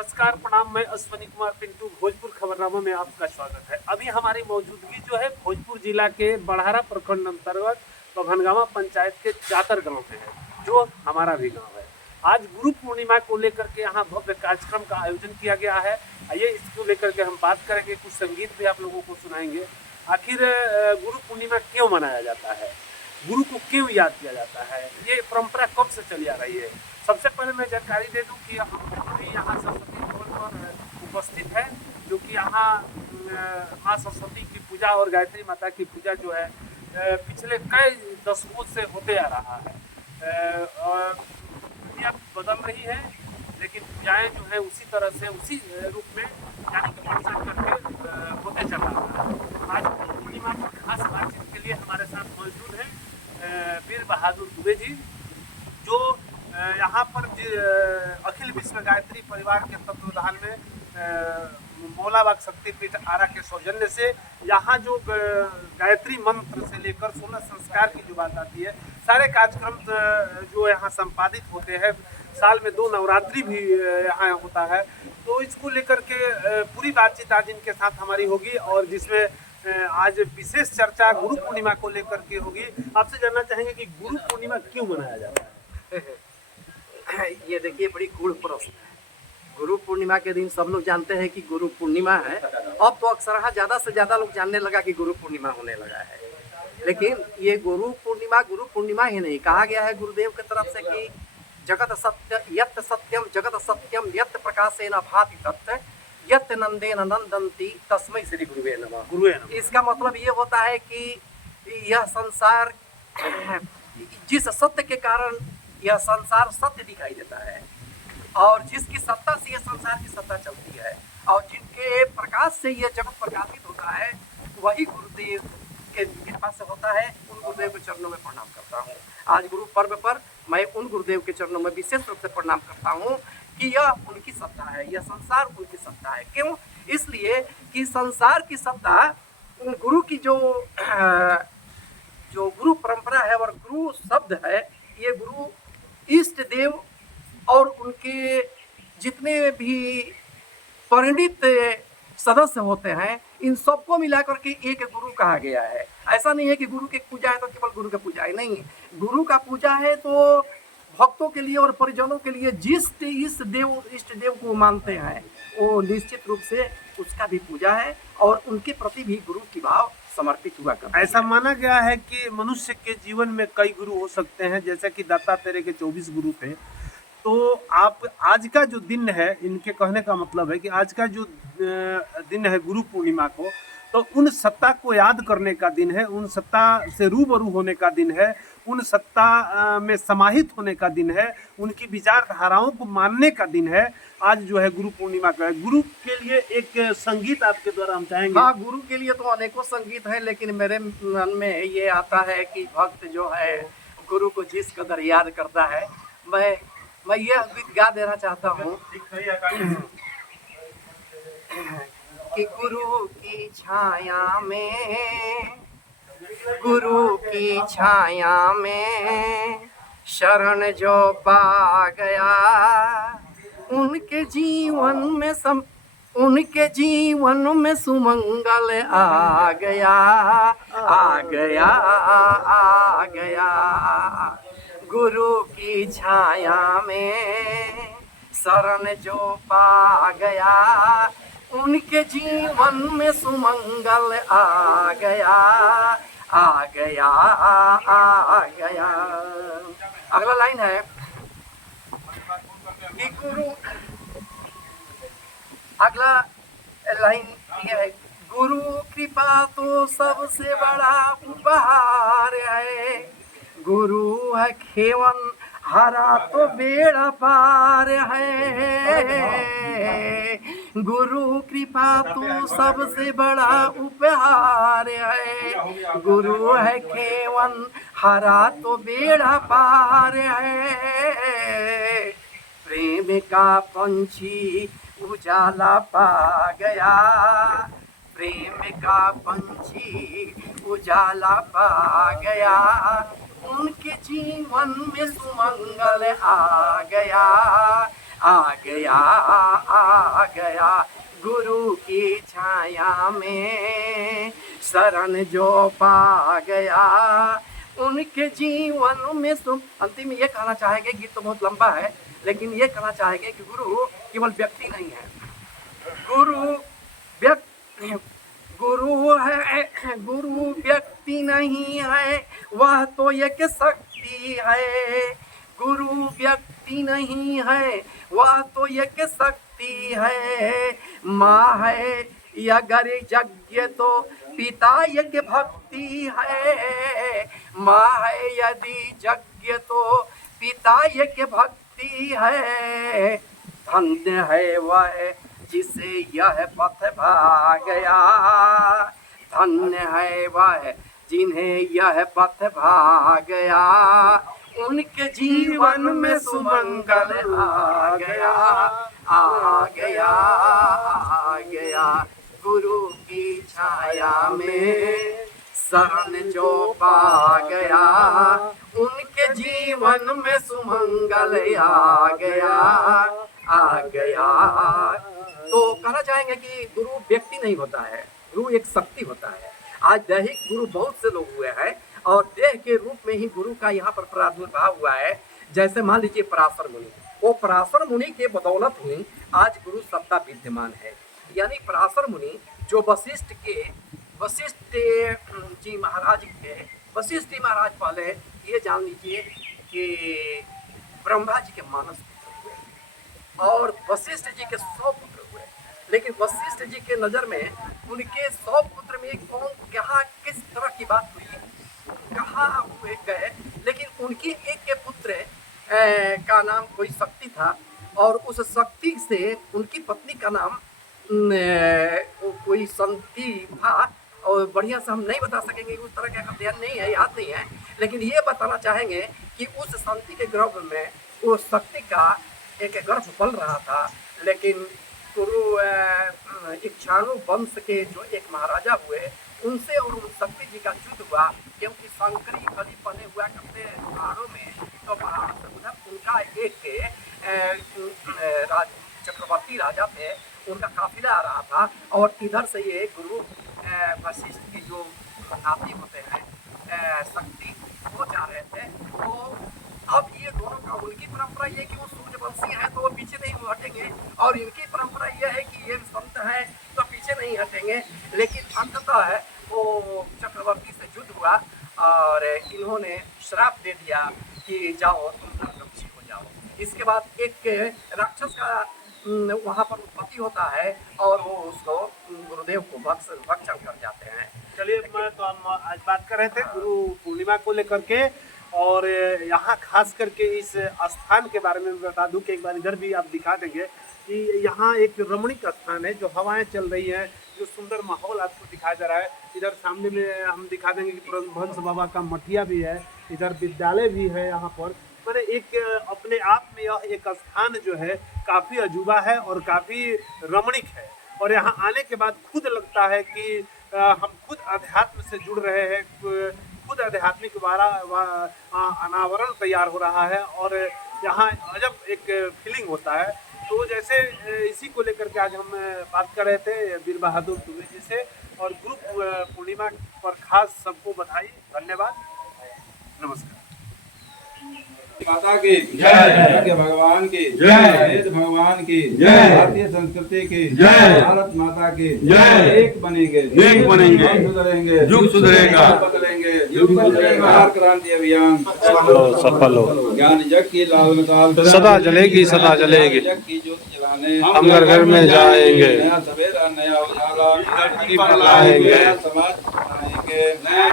नमस्कार प्रणाम। मैं अश्वनी कुमार पिंटू, भोजपुर खबरनामा में आपका स्वागत है। अभी हमारी मौजूदगी जो है भोजपुर जिला के बड़हरा प्रखंड अंतर्गत बभनगामा पंचायत के जातर गांव में है, जो हमारा भी गांव है। आज गुरु पूर्णिमा को लेकर के यहाँ भव्य कार्यक्रम का आयोजन किया गया है। आइए इसको लेकर के हम बात करेंगे, कुछ संगीत भी आप लोगों को सुनाएंगे। आखिर गुरु पूर्णिमा क्यों मनाया जाता है, गुरु को क्यों याद किया जाता है, ये परंपरा कब से चली आ रही है। सबसे पहले मैं जानकारी दे दूं कि हम अभी यहाँ सरस्वती भवन पर उपस्थित है, जो कि यहाँ माँ सरस्वती की पूजा और गायत्री माता की पूजा जो है पिछले कई दशकों से होते आ रहा है। और दुनिया बदल रही है, लेकिन पूजाएं जो है उसी तरह से उसी रूप में यानी कि बढ़ करके होते चल रहा है। आज पूर्णिमा पर खास बातचीत के लिए हमारे साथ मौजूद हैं वीर बहादुर दुबे जी, जो यहाँ पर अखिल विश्व गायत्री परिवार के तत्वाधान में मौलाबाग शक्तिपीठ आरा के सौजन्य से यहाँ जो गायत्री मंत्र से लेकर 16 संस्कार की जो बात आती है, सारे कार्यक्रम जो यहाँ संपादित होते हैं। साल में 2 नवरात्रि भी यहाँ होता है। तो इसको लेकर के पूरी बातचीत आज इनके साथ हमारी होगी, और जिसमें आज विशेष चर्चा गुरु पूर्णिमा को लेकर के होगी। आपसे जानना चाहेंगे कि गुरु पूर्णिमा क्यों मनाया जाता है। ये देखिए, बड़ी गूढ़ प्रश्न है। गुरु पूर्णिमा के दिन सब लोग जानते हैं कि गुरु पूर्णिमा है। अब तो अक्सर ज़्यादा से ज़्यादा लोग जानने लगा कि गुरु पूर्णिमा होने लगा है। लेकिन ये गुरु पूर्णिमा ही नहीं कहा गया है गुरुदेव की तरफ से कि जगत सत्य यत् सत्यम जगत सत्यम यत् प्रकाशेन भाति तत् यत् नंदेन नंदन्ति तस्मै श्री गुरुवे नमः। इसका मतलब ये होता है कि यह संसार, जिस सत्य के कारण यह संसार सत्य दिखाई देता है, और जिसकी सत्ता से यह संसार की सत्ता चलती है, और जिनके प्रकाश से यह जगत प्रकाशित होता है, वही गुरुदेव के कृपा से होता है। उन गुरुदेव के चरणों में प्रणाम करता हूँ। आज गुरु पर्व पर मैं उन गुरुदेव के चरणों में विशेष रूप से प्रणाम करता हूँ कि यह उनकी सत्ता है, यह संसार उनकी सत्ता है। क्यों? इसलिए कि संसार की सत्ता उन गुरु की जो गुरु परंपरा है और गुरु शब्द है, ये गुरु इष्ट देव और उनके जितने भी परिणित सदस्य होते हैं, इन सबको मिलाकर के एक गुरु कहा गया है। ऐसा नहीं है कि गुरु की पूजा है तो केवल गुरु की पूजा है, नहीं। गुरु का पूजा है तो भक्तों के लिए और परिजनों के लिए जिस इष्ट देव को मानते हैं, वो निश्चित रूप से उसका भी पूजा है, और उनके प्रति भी गुरु की भाव समर्पित हुआ करता है। ऐसा माना गया है कि मनुष्य के जीवन में कई गुरु हो सकते हैं, जैसे कि दत्तात्रेय के 24 गुरु थे। तो आप आज का जो दिन है, इनके कहने का मतलब है कि आज का जो दिन है गुरु पूर्णिमा को, तो उन सत्ता को याद करने का दिन है, उन सत्ता से रूबरू होने का दिन है, उन सत्ता में समाहित होने का दिन है, उनकी विचारधाराओं को मानने का दिन है। आज जो है गुरु पूर्णिमा का है। गुरु के लिए एक संगीत आपके द्वारा हम चाहेंगे। हाँ, गुरु के लिए तो अनेकों संगीत है, लेकिन मेरे मन में ये आता है कि भक्त जो है गुरु को जिस कदर याद करता है, मैं यह गीत गा देना चाहता हूँ कि गुरु की छाया में, गुरु की छाया में शरण जो पा गया, उनके जीवन में सुमंगल आ गया, आ गया, आ गया। गुरु की छाया में शरण जो पा गया, उनके जीवन में सुमंगल आ गया, आ गया, आ गया। अगला लाइन है कि अगला लाइन ये है, गुरु कृपा तो सबसे बड़ा उपहार है, गुरु है खेवन हरा तो बेड़ा पार है, गुरु कृपा तो सबसे बड़ा उपहार है, गुरु है खेवन हरा तो बेड़ा पार है। प्रेम का पंछी उजाला पा गया, प्रेम का पंछी उजाला पा गया, उनके जीवन में सुमंगल आ गया, आ गया, आ गया गुरु की छाया में, शरण जो पा गया उनके जीवन में अंतिम में ये कहना चाहेंगे, गीत तो बहुत लंबा है लेकिन ये कहना चाहेंगे कि गुरु केवल व्यक्ति नहीं है, गुरु व्यक्ति नहीं है, वह तो एक शक्ति है। गुरु व्यक्ति नहीं है, वह तो एक शक्ति है। माँ है अगर यज्ञ तो पिता यज्ञ भक्ति है। माँ है यदि यज्ञ तो पिता यज्ञ भक्ति है। धन्य है वह जिसे यह पथ भा गया, धन्य है वह जिन्हें यह पथ भा गया, उनके जीवन में सुमंगल आ गया, आ गया, आ गया। गुरु की छाया में शरण जो पा गया, उनके जीवन में सुमंगल आ गया, आ गया। तो कहना चाहेंगे कि गुरु व्यक्ति नहीं होता है, गुरु एक शक्ति होता है। आज दैहिक गुरु बहुत से लोग हुए हैं और देह के रूप में ही गुरु का यहाँ पर प्रादुर्भाव हुआ है। जैसे मान लीजिए पराशर मुनि, वो पराशर मुनि के बदौलत ही आज गुरु सत्ता विद्यमान है। यानी पराशर मुनि जो वशिष्ठ जी महाराज थे, वशिष्ठ जी महाराज पहले ये जान लीजिए कि ब्रह्मा जी के मानस पुत्र हुए और वशिष्ठ जी के 100 पुत्र हुए। लेकिन वशिष्ठ जी के नजर में उनके 100 पुत्र में कौन कहाँ किस तरह की बात हुई, कहाँ हुए गए, लेकिन उनकी एक के पुत्र का नाम कोई शक्ति था और उस शक्ति से उनकी पत्नी का नाम कोई संति था। और बढ़िया से हम नहीं बता सकेंगे, उस तरह का अध्ययन नहीं है, याद नहीं है, लेकिन ये बताना चाहेंगे कि उस संति के गर्भ में वो शक्ति का एक गर्भ पल रहा था। लेकिन गुरु इक्षाणु वंश के जो एक महाराजा हुए, उनसे और उन शक्ति जी का युद्ध हुआ, क्योंकि शंकरी कली पले हुआ करते पहाड़ों में। तो पहाड़ से उधर उनका एक चक्रवर्ती राजा थे, उनका काफिला आ रहा था और इधर से ये गुरु वशिष्ठ के जो नाती होते हैं शक्ति, वो जा रहे थे। तो अब ये दोनों का, उनकी परंपरा ये कि वो सूर्यवंशी है तो वो पीछे नहीं हटेंगे और इनकी परंपरा ये है कि ये संत है तो पीछे नहीं हटेंगे। लेकिन अंततः है वो चक्रवर्ती से युद्ध हुआ और इन्होंने श्राप दे दिया कि जाओ तुम नरकक्षी हो जाओ। इसके बाद एक राक्षस का वहाँ पर उत्पत्ति होता है और वो उसको गुरुदेव को भक्षण कर जाते हैं। चलिए, मैं तो हम आज बात कर रहे थे गुरु पूर्णिमा को लेकर के, और यहाँ खास करके इस स्थान के बारे में बता दूं कि एक बार इधर भी आप दिखा देंगे कि यहाँ एक रमणीक स्थान है, जो हवाएं चल रही हैं, जो सुंदर माहौल आपको दिखाया जा रहा है। इधर सामने में हम दिखा देंगे कि परमहंस बाबा का मठिया भी है, इधर विद्यालय भी है। यहाँ पर मैंने एक अपने आप में यह एक स्थान जो है काफ़ी अजूबा है और काफ़ी रमणीक है। और यहाँ आने के बाद खुद लगता है कि हम खुद अध्यात्म से जुड़ रहे हैं, खुद आध्यात्मिक अनावरण तैयार हो रहा है और यहाँ अजब एक फीलिंग होता है। तो जैसे इसी को लेकर के आज हम बात कर रहे थे वीर बहादुर दुबे जी से, और गुरु पूर्णिमा पर खास सबको बधाई, धन्यवाद, नमस्कार। माता की जय, भगवान की जय, वेद भगवान की जय, भारतीय संस्कृति की जय, भारत माता की जय। एक बनेंगे, एक बनेंगे, सुधरेंगे, युग सुधरेगा, बदलेंगे, युग बदलेगा। क्रांति अभियान सफल हो, ज्ञान जग की लाल सदा जलेगी, सदा जलेगी, जग की ज्योति जलाने हम घर घर में जाएंगे, नया सवेरा नया उजाला लाएंगे, नया समाज बनाएंगे, नया